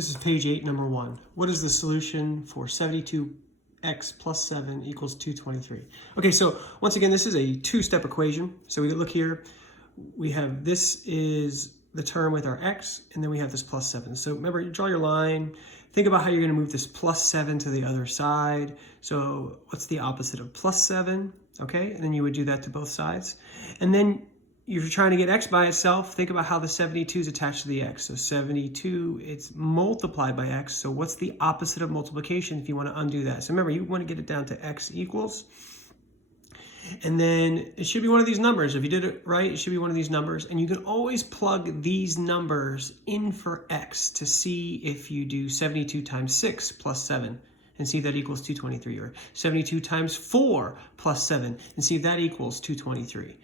This is page 8, number 1. What is the solution for 72x plus 7 equals 223? Okay, so once again, this is a two-step equation. So we look here, we have this is the term with our x, and then we have this plus 7. So remember, you draw your line, think about how you're going to move this plus 7 to the other side. So what's the opposite of plus 7? Okay, and then you would do that to both sides. And then if you're trying to get x by itself, think about how the 72 is attached to the x. So 72, it's multiplied by x. So what's the opposite of multiplication if you want to undo that? So remember, you want to get it down to x equals. And then it should be one of these numbers. If you did it right, it should be one of these numbers. And you can always plug these numbers in for x to see if you do 72 times 6 plus 7 and see if that equals 223. Or 72 times 4 plus 7 and see if that equals 223.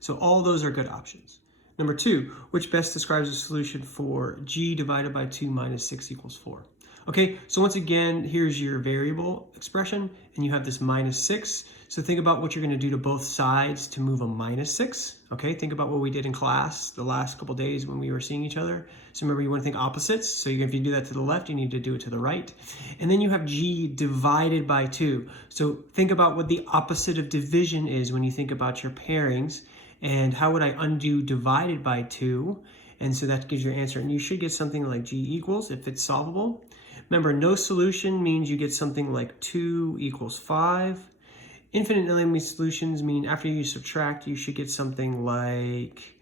So all those are good options. Number 2, which best describes a solution for g divided by 2 minus 6 equals 4? Okay, so once again, here's your variable expression, and you have this minus 6. So think about what you're going to do to both sides to move a minus 6. Okay, think about what we did in class the last couple days when we were seeing each other. So remember, you want to think opposites. So if you do that to the left, you need to do it to the right. And then you have g divided by 2. So think about what the opposite of division is when you think about your pairings. And how would I undo divided by 2? And so that gives your answer. And you should get something like g equals if it's solvable. Remember, no solution means you get something like 2 equals 5. Infinitely many solutions mean after you subtract, you should get something like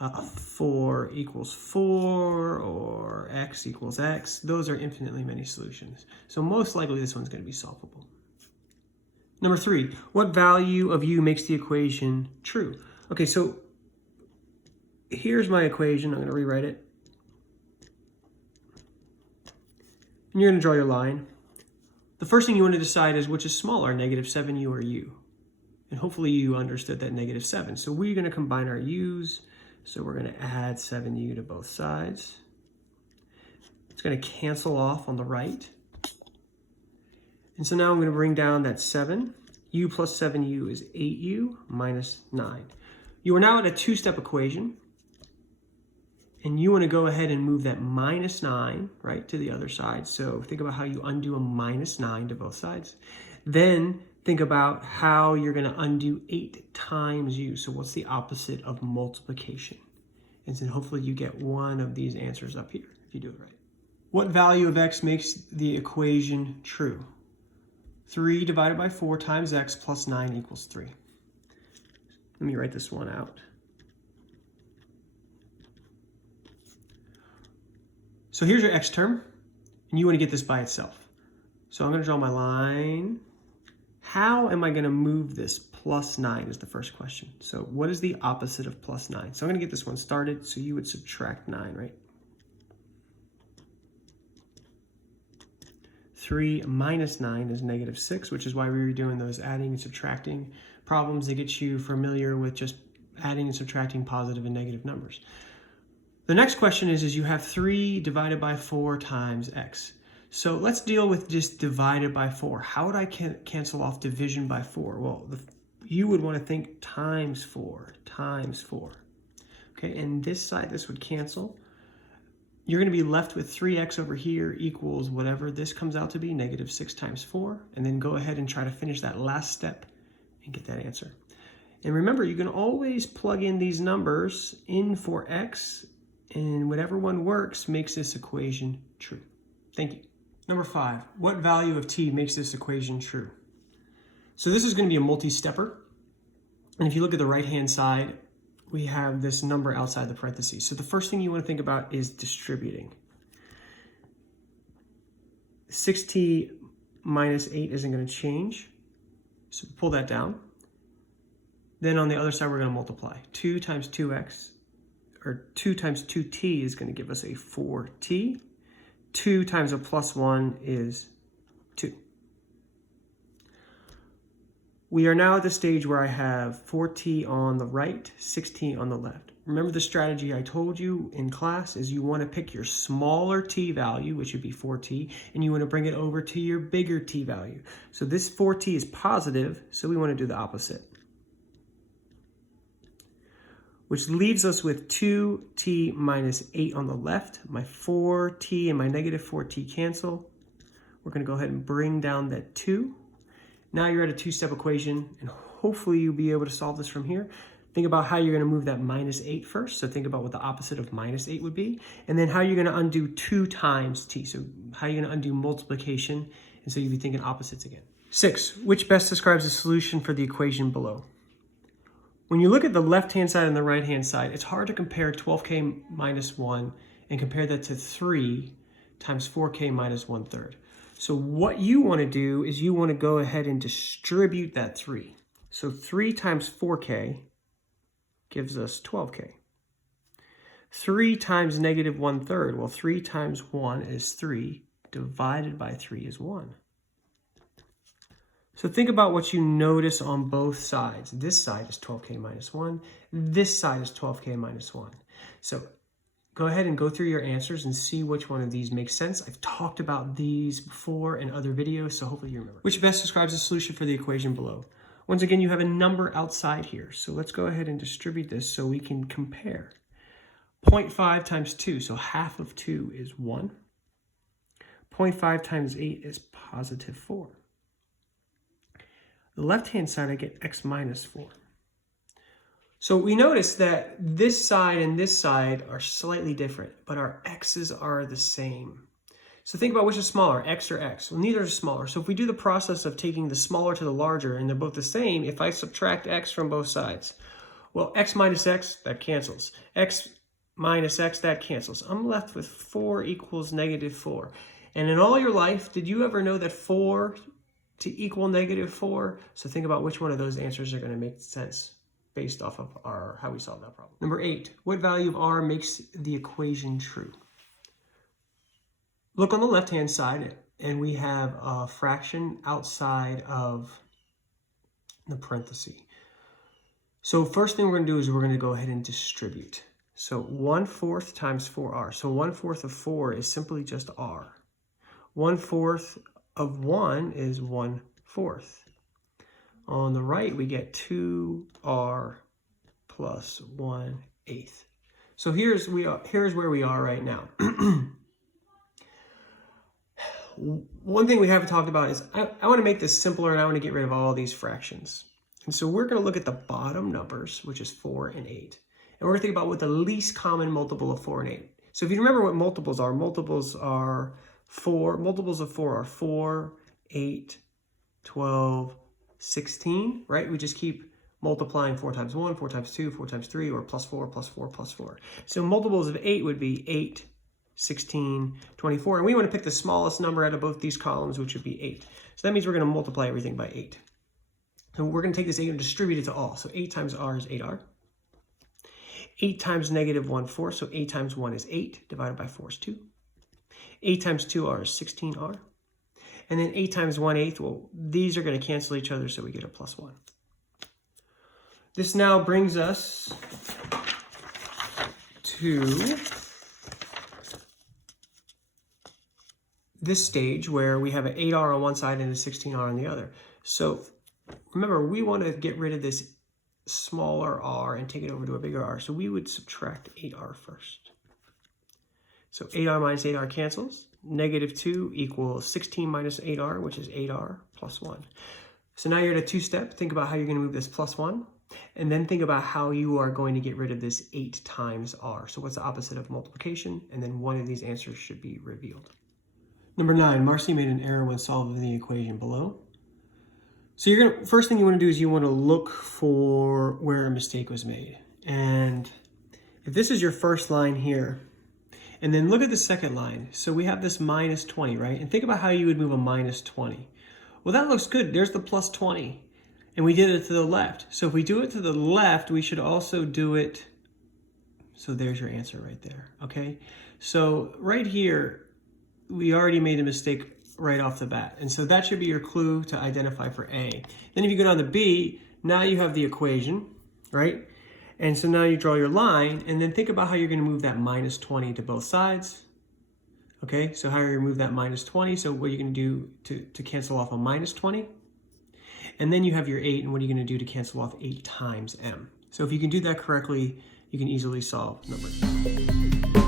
4 equals 4 or x equals x. Those are infinitely many solutions. So most likely this one's going to be solvable. Number 3, what value of u makes the equation true? Okay, so here's my equation. I'm going to rewrite it. And you're going to draw your line. The first thing you want to decide is which is smaller, negative 7u or u. And hopefully you understood that negative 7. So we're going to combine our u's. So we're going to add 7u to both sides. It's going to cancel off on the right. And so now I'm going to bring down that 7. U plus 7u is 8u minus 9. You are now at a two-step equation. And you want to go ahead and move that minus 9, right, to the other side. So think about how you undo a minus 9 to both sides. Then think about how you're going to undo 8 times u. So what's the opposite of multiplication? And then hopefully you get one of these answers up here if you do it right. What value of x makes the equation true? 3 divided by 4 times x plus 9 equals 3. Let me write this one out. So here's your x term, and you want to get this by itself. So I'm going to draw my line. How am I going to move this? Plus 9 is the first question. So what is the opposite of plus 9? So I'm going to get this one started. So you would subtract 9, right? 3 minus 9 is negative 6, which is why we were doing those adding and subtracting problems to get you familiar with just adding and subtracting positive and negative numbers. The next question is you have 3 divided by 4 times x. So let's deal with just divided by 4. How would I cancel off division by 4? Well, you would want to think times 4, times 4. Okay, and this side, this would cancel. You're going to be left with 3x over here equals whatever this comes out to be, negative 6 times 4. And then go ahead and try to finish that last step and get that answer. And remember, you can always plug in these numbers in for x, and whatever one works makes this equation true. Thank you. Number 5, what value of t makes this equation true? So this is going to be a multi-stepper. And if you look at the right-hand side, we have this number outside the parentheses. So the first thing you want to think about is distributing. 6t minus 8 isn't going to change. So pull that down. Then on the other side, we're going to multiply. 2 times 2x, or 2 times 2t is going to give us a 4t. 2 times a plus 1 is 2. We are now at the stage where I have 4t on the right, 6t on the left. Remember the strategy I told you in class is you want to pick your smaller t value, which would be 4t, and you want to bring it over to your bigger t value. So this 4t is positive, so we want to do the opposite. which leaves us with 2t minus 8 on the left. My 4t and my negative 4t cancel. We're going to go ahead and bring down that 2. Now you're at a two-step equation, and hopefully you'll be able to solve this from here. Think about how you're going to move that minus 8 first. So think about what the opposite of minus 8 would be. And then how you're going to undo 2 times t. So how you're going to undo multiplication. And so you'll be thinking opposites again. 6. Which best describes the solution for the equation below? When you look at the left-hand side and the right-hand side, it's hard to compare 12k minus 1 and compare that to 3 times 4k minus 1/3. So what you want to do is you want to go ahead and distribute that 3. So 3 times 4k gives us 12k. 3 times negative 1/3, well, 3 times 1 is 3, divided by 3 is 1. So think about what you notice on both sides. This side is 12k minus 1. This side is 12k minus 1. So go ahead and go through your answers and see which one of these makes sense. I've talked about these before in other videos, so hopefully you remember. Which best describes the solution for the equation below? Once again, you have a number outside here. So let's go ahead and distribute this so we can compare. 0.5 times 2, so half of 2 is 1. 0.5 times 8 is positive 4. The left-hand side, I get x minus 4. So we notice that this side and this side are slightly different, but our x's are the same. So think about which is smaller, x or x. Well, neither is smaller. So if we do the process of taking the smaller to the larger and they're both the same, if I subtract x from both sides, well, x minus x, that cancels. X minus x, that cancels. I'm left with 4 equals negative 4. And in all your life, did you ever know that 4 to equal negative 4? So think about which one of those answers are going to make sense based off of how we solve that problem. Number 8, what value of r makes the equation true? Look on the left-hand side, and we have a fraction outside of the parenthesis. So first thing we're going to do is we're going to go ahead and distribute. So 1/4 times 4r. So 1/4 of 4 is simply just r. 1/4 of 1 is 1/4. On the right, we get 2r plus 1/8. So here's where we are right now. One thing we haven't talked about is I want to make this simpler, and I want to get rid of all these fractions. And so we're going to look at the bottom numbers, which is 4 and 8. And we're going to think about what the least common multiple of 4 and 8. So if you remember what multiples are multiples of 4 are 4, 8, 12, 16, right? We just keep multiplying 4 times 1, 4 times 2, 4 times 3, or plus 4, plus 4, plus 4. So multiples of 8 would be 8, 16, 24. And we want to pick the smallest number out of both these columns, which would be 8. So that means we're going to multiply everything by 8. So we're going to take this 8 and distribute it to all. So 8 times r is 8r. 8 times negative 1/4, so 8 times 1 is 8, divided by 4 is 2. 8 times 2r is 16r. And then 8 times 1/8, well, these are going to cancel each other, so we get a plus 1. This now brings us to this stage where we have an 8r on one side and a 16r on the other. So remember, we want to get rid of this smaller r and take it over to a bigger r. So we would subtract 8r first. So 8r minus 8r cancels. Negative 2 equals 16 minus 8r, which is 8r plus 1. So now you're at a two-step. Think about how you're going to move this plus 1. And then think about how you are going to get rid of this 8 times r. So what's the opposite of multiplication? And then one of these answers should be revealed. Number 9, Marcy made an error when solving the equation below. So first thing you want to do is you want to look for where a mistake was made. And if this is your first line here, and then look at the second line. So we have this minus 20, right? And think about how you would move a minus 20. Well, that looks good. There's the plus 20. And we did it to the left. So if we do it to the left, we should also do it. So there's your answer right there, okay? So right here, we already made a mistake right off the bat. And so that should be your clue to identify for A. Then if you go down to B, now you have the equation, right? And so now you draw your line, and then think about how you're going to move that minus 20 to both sides. Okay, so how are you going to move that minus 20? So what are you going to do to cancel off a minus 20? And then you have your 8, and what are you going to do to cancel off 8 times m? So if you can do that correctly, you can easily solve numbers.